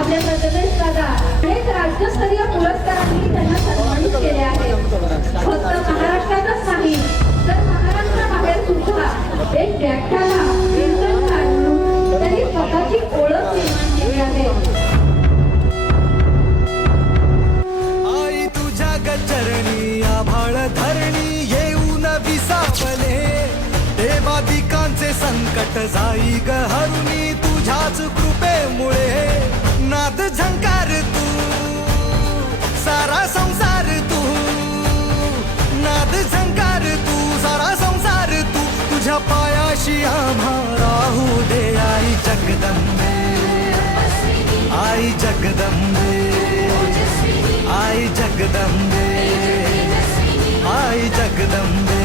आपले प्रथमेश दादा अनेक राज्यस्तरीय पुरस्कारांनी त्यांना सन्मानित केले आहे। फक्त महाराष्ट्रातच नाही तर महाराष्ट्राबाहेर सुद्धा एक व्याख्याला कीर्तनकार म्हणून त्यांनी स्वतःची ओळख निर्माण केली आहे। आई तुझ्या गचरणी आभाळ धरणी येऊन विसावले, देवादिकांचे संकट जाई ग हरुणी तुझ्याच कृपेमुळे। नाद झंकार तू सारा संसार तू, नाद झंकार तू सारा संसार तू, तुझ्या पायाशी आम्हा राहू दे आई जगदंबे, आई जगदंबे, आई जगदंबे, आई जगदंबे।